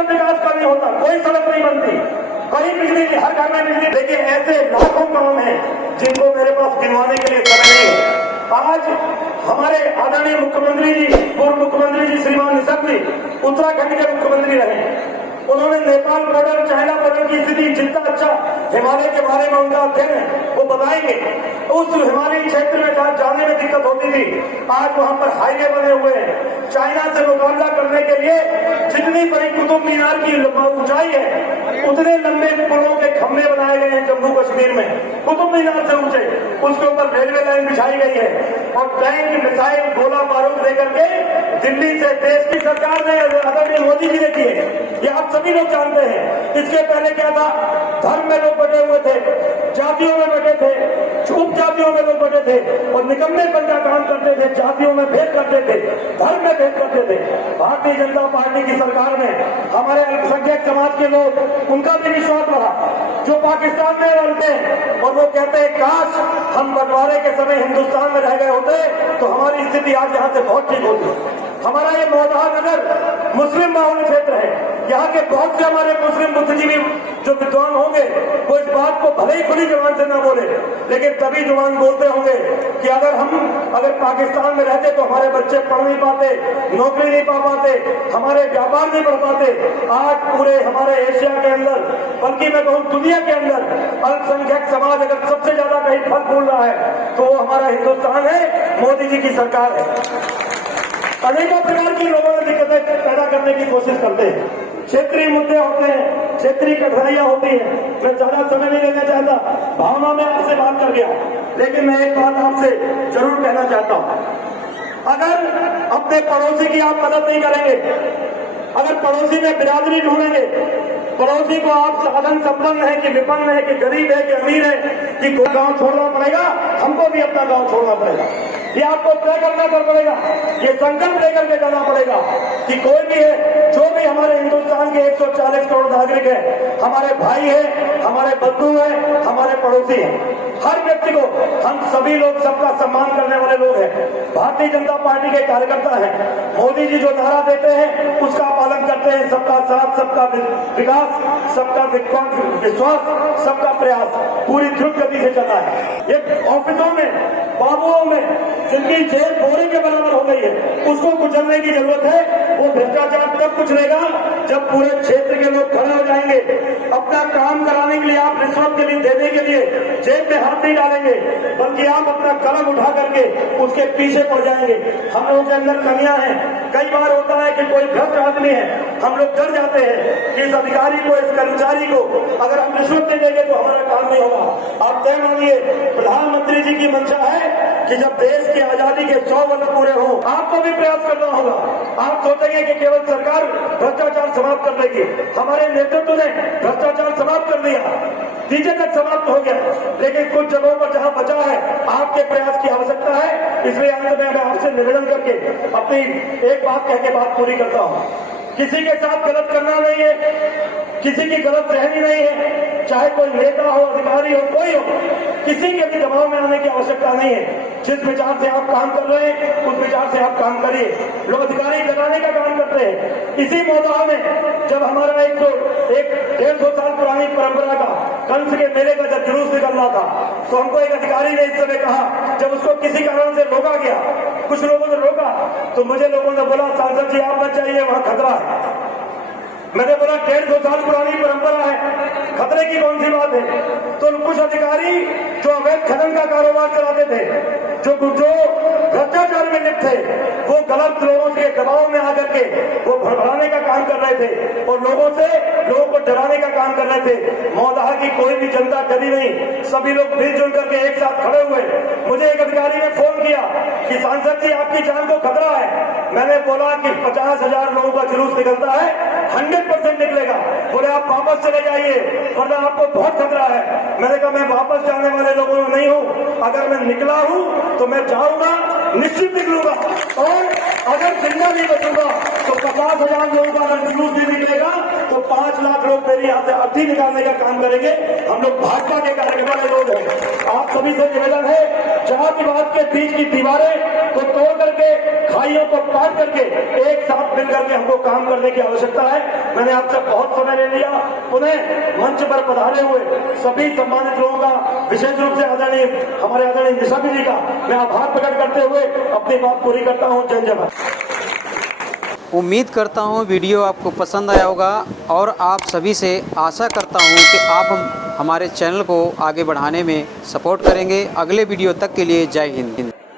गांव विकास का नहीं होता, कोई सड़क नहीं बनती, कहीं बिजली नहीं, हर घर में बिजली। देखिए ऐसे लाखों काम हैं जिनको मेरे पास गिनवाने के लिए समय नहीं है। आज हमारे आदरणीय मुख्यमंत्री जी, पूर्व मुख्यमंत्री जी श्रीमान निशंक जी उत्तराखंड के मुख्यमंत्री रहे, उन्होंने नेपाल बॉर्डर, चाइना बॉर्डर की स्थिति जितना अच्छा हिमालय के बारे में उनका अध्ययन है वो बताएंगे। उस हिमालयी क्षेत्र में जहाँ जाने में दिक्कत होती थी, आज वहां पर हाईवे बने हुए हैं। चाइना से मुकाबला करने के लिए जितनी बड़ी कुतुब मीनार की ऊंचाई है उतने लंबे पुलों के खंभे बनाए गए हैं जम्मू कश्मीर में, कुतुब मीनार से ऊंचे। उसके ऊपर रेलवे लाइन बिछाई गई है और टैंक, मिसाइल, गोला बारूद लेकर के दिल्ली से देश की सरकार ने, आदरणीय मोदी जी ने किए, ये आप सभी लोग जानते हैं। इसके पहले क्या था, धर्म में लोग बटे हुए थे, जातियों में बटे थे, उप जातियों में लोग बटे थे और निकम्मे बनकर काम करते थे, जातियों में भेद करते थे, धर्म में भेद करते थे। भारतीय जनता पार्टी की सरकार में हमारे अल्पसंख्यक समाज के लोग, उनका भी विश्वास बढ़ा, जो पाकिस्तान में रहते हैं और वो कहते हैं काश हम बंटवारे के समय हिंदुस्तान में रह गए होते तो हमारी स्थिति आज यहाँ से बहुत ठीक होती। हमारा ये मौजहा नगर मुस्लिम बाहुल्य क्षेत्र है, यहाँ के बहुत से हमारे मुस्लिम बुद्धिजीवी जो विद्वान होंगे वो इस बात को भले ही खुली जुबान से न बोले, लेकिन तभी जुबान बोलते होंगे कि अगर पाकिस्तान में रहते तो हमारे बच्चे पढ़ नहीं पाते, नौकरी नहीं पा पाते, हमारे व्यापार नहीं बढ़ पाते। आज पूरे हमारे एशिया के अंदर, बल्कि मैं कहूँ दुनिया के अंदर, अल्पसंख्यक समाज अगर सबसे ज्यादा कहीं फल फूल रहा है तो वो हमारा हिंदुस्तान है, मोदी जी की सरकार है। अनेकों प्रकार की लोगों में दिक्कतें पैदा करने की कोशिश करते हैं, क्षेत्रीय मुद्दे होते हैं, क्षेत्रीय कठिनाइयां होती हैं। मैं ज्यादा समय नहीं लेना चाहता, भावना में आपसे बात कर गया, लेकिन मैं एक बात आपसे जरूर कहना चाहता हूं। अगर अपने पड़ोसी की आप मदद नहीं करेंगे, अगर पड़ोसी में बिरादरी ढूंढेंगे, पड़ोसी को आप साधन संपन्न है कि विपन्न है कि गरीब है कि अमीर है कि कोई गांव छोड़ना पड़ेगा, हमको भी अपना गांव छोड़ना पड़ेगा, ये आपको तय करना पड़ेगा, ये संकल्प लेकर के जाना पड़ेगा कि कोई भी है, जो भी हमारे हिंदुस्तान के 140 करोड़ नागरिक है, हमारे भाई है, हमारे बंधु है, हमारे पड़ोसी है, हर व्यक्ति को हम सभी लोग सबका सम्मान करने वाले लोग हैं, भारतीय जनता पार्टी के कार्यकर्ता हैं। मोदी जी जो नारा देते हैं उसका पालन करते हैं, सबका साथ, सबका विकास, सबका विश्वास, सबका प्रयास पूरी द्रुत गति से चलना है। ये ऑफिसों में, बाबुओं में जिनकी जेल बोरे के बराबर हो गई है, उसको कुचलने की जरूरत है। वो भ्रष्टाचार तब कुचलेगा जब पूरे क्षेत्र के लोग खड़े हो जाएंगे। अपना काम कराने के लिए आप रिश्वत के लिए, देने के लिए जेब में हाथ नहीं डालेंगे, बल्कि आप अपना कलम उठा करके उसके पीछे पड़ जाएंगे। हम लोगों के अंदर कमियां हैं, कई बार होता है कि कोई भ्रष्ट आदमी है, हम लोग डर जाते हैं कि इस अधिकारी को, इस कर्मचारी को अगर हम रिश्वत नहीं देंगे तो हमारा काम नहीं होगा। आप तय मानिए, प्रधानमंत्री जी की मंशा है कि जब देश की आजादी के 100 वर्ष पूरे हों, आपको भी प्रयास करना होगा। आप सोचेंगे कि केवल सरकार भ्रष्टाचार समाप्त कर देगी, हमारे नेतृत्व ने भ्रष्टाचार समाप्त कर दिया, नीचे तक समाप्त हो गया, लेकिन कुछ जगहों पर जहां बचा है आपके प्रयास की आवश्यकता है। इसलिए अंत में मैं आपसे निवेदन करके अपनी एक बात कह के बात पूरी करता हूं। किसी के साथ गलत करना नहीं है, किसी की गलत सहनी नहीं है, चाहे कोई नेता हो, अधिकारी हो, कोई हो, किसी के भी दबाव में आने की आवश्यकता नहीं है। जिस विचार से आप काम कर रहे हैं उस विचार से आप काम करिए। लोग अधिकारी लगाने का काम करते हैं। इसी मौजहा में जब हमारा एक 150 साल पुरानी परंपरा का कंस के मेले का जब जुलूस निकल रहा था, तो हमको एक अधिकारी ने इस समय कहा, जब उसको किसी कारण से रोका गया, कुछ लोगों ने रोका, तो मुझे लोगों ने बोला सांसद जी आप मत जाइए, वहां खतरा है। मैंने बोला 150 साल पुरानी परंपरा है, खतरे की कौन सी बात है। तो कुछ अधिकारी जो अवैध खनन का कारोबार चलाते थे, जो भ्रष्टाचार में लिप्त थे, वो गलत लोगों के दबाव में आकर के वो भड़बड़ाने का काम कर रहे थे और लोगों को डराने का काम कर रहे थे। मौजहा की कोई भी जनता डरी नहीं, सभी लोग मिलजुल करके एक साथ खड़े हुए। मुझे एक अधिकारी ने फोन किया कि सांसद जी आपकी जान को खतरा है। मैंने बोला कि 50,000 लोगों का जुलूस निकलता है, 100% निकलेगा। बोले आप वापस चले जाइए वरना आपको बहुत खतरा है। मैंने कहा मैं वापस जाने वाले लोगों में नहीं हूं, अगर मैं निकला हूं तो मैं जाऊंगा, निश्चित निकलूंगा, और अगर जिंदा नहीं बचूंगा तो 50,000 लोगों का अगर जुलूस भी निकलेगा तो 5 लाख लाख लोग मेरी यहाँ से अर्थी निकालने का काम करेंगे। हम लोग भाजपा के कार्यकर्ता में लोग हैं। आप सभी से निवेदन है, जातिवाद के बीच की दीवारें को तोड़ करके, खाइयों को पार करके एक साथ मिल करके हमको काम करने की आवश्यकता है। मैंने आपसे बहुत समय ले लिया। पुनः मंच पर पधारे हुए सभी सम्मानित लोगों का, विशेष रूप से हमारे आदरणीय निशामी जी का मैं आभार प्रकट करते हुए अपनी बात पूरी करता हूँ। जय जवान। उम्मीद करता हूँ वीडियो आपको पसंद आया होगा और आप सभी से आशा करता हूँ कि आप हमारे चैनल को आगे बढ़ाने में सपोर्ट करेंगे। अगले वीडियो तक के लिए जय हिंद।